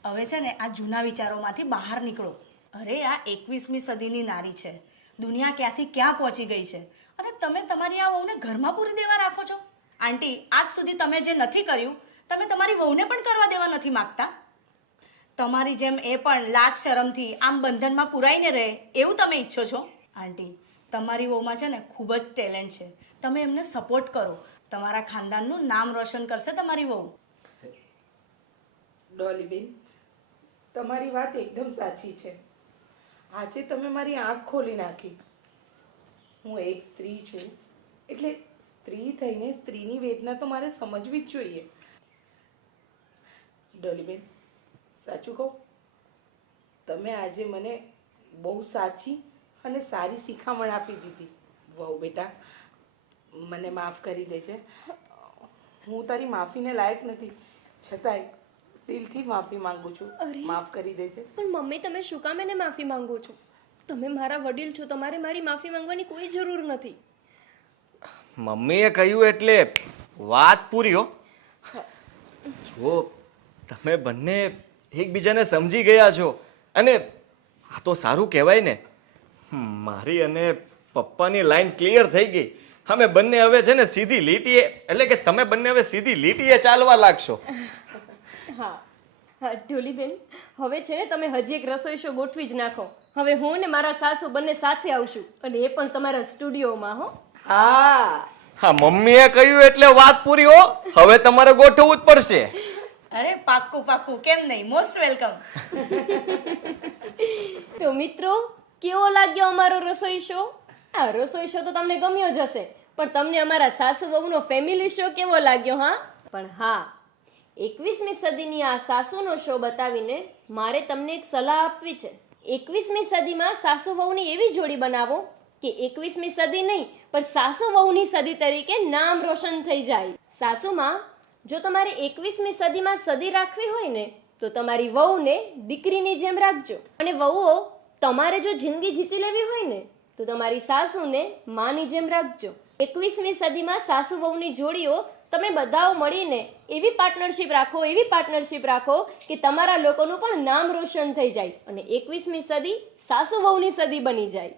હવે છે ને આ જૂના વિચારોમાંથી બહાર નીકળો. અરે આ 21મી સદીની નારી છે. દુનિયા ક્યાંથી ક્યાં પહોંચી ગઈ છે અને તમે તમારી આ વહુને ઘરમાં પૂરી દેવા રાખો છો? આંટી આજ સુધી તમે જે નથી કર્યું તમે તમારી વહુને પણ કરવા દેવા નથી માંગતા. તમારી જેમ એ પણ લાજ શરમથી આમ બંધનમાં પુરાઈને રહે એવું તમે ઈચ્છો છો? આંટી તમારી વહુમાં છે ને ખૂબ જ ટેલેન્ટ છે. તમે એમને સપોર્ટ કરો. તમારા ખાનદાનનું નામ રોશન કરશે તમારી વહુ. ડોલીબેન, તમારી વાત એકદમ સાચી છે. આજે તમે મારી આંખ ખોલી નાખી. હું એક સ્ત્રી છું એટલે સ્ત્રી થઈને સ્ત્રીની વેદના તો મારે સમજવી જ જોઈએ. ડોલીબેન, સાચું કહું, તમે આજે મને બહુ સાચી અને સારી શિખામણ આપી દીધી. વહુ બેટા, મને માફ કરી દેજે. હું તારી માફીને લાયક નથી, છતાંય દિલથી માફી માંગુ છું. માફ કરી દેજે. પણ મમ્મી, તમે શું કામ એને માફી માંગો છો? તમે મારા વડીલ છો, તમારે મારી માફી માંગવાની કોઈ જરૂર નથી. મમ્મીએ કહ્યું એટલે વાત પૂરી હો. જો તમે બંને એકબીજાને સમજી ગયા છો અને આ તો સારું કહેવાય ને. મારી અને પપ્પાની લાઈન ક્લિયર થઈ ગઈ. અમે બંને હવે છે ને સીધી લીટીએ, એટલે કે તમે બંને હવે સીધી લીટીએ ચાલવા લાગશો. હા ઢોલીબેન, હવે છે ને તમે હજી એક રસોઈ શો ગોઠવી જ નાખો. હવે હું ને મારા સાસુ બંને સાથે આવશું અને એ પણ તમારા સ્ટુડિયોમાં. હો હા, મમ્મીએ કહ્યું એટલે વાત પૂરી હો. હવે તમારે ગોઠવવું જ પડશે. અરે પાક્કું કેમ નહીં. Most welcome. તો મિત્રો, કેવો લાગ્યો અમારો રસોઈ શો? આ રસોઈ શો તો તમને ગમ્યો જ હશે, પણ તમને અમારા સાસુ વહુનો ફેમિલી શો કેવો લાગ્યો? હા, પણ હા, 21મી સદીની આ સાસુનો શો બતાવીને મારે તમને એક સલાહ આપવી છે. 21મી સદીમાં સાસુ વહુની એવી જોડી બનાવો કે 21મી સદી નહીં પણ સાસુ વહુની સદી તરીકે નામ રોશન થઈ જાય. સાસુમાં, જો તમારે 21મી સદીમાં સદી રાખવી હોય ને તો તમારી વહુને દીકરીની જેમ રાખજો. અને વહુઓ, તમારે જો જિંદગી જીતી લેવી હોય ને તો તમારી સાસુને માની જેમ રાખજો. 21મી સદીમાં સાસુ વહુની જોડીઓ તમે બધાઓ મળીને એવી પાર્ટનરશિપ રાખો કે તમારા લોકોનું પણ નામ રોશન થઈ જાય અને 21મી સદી સાસુ વહુની સદી બની જાય.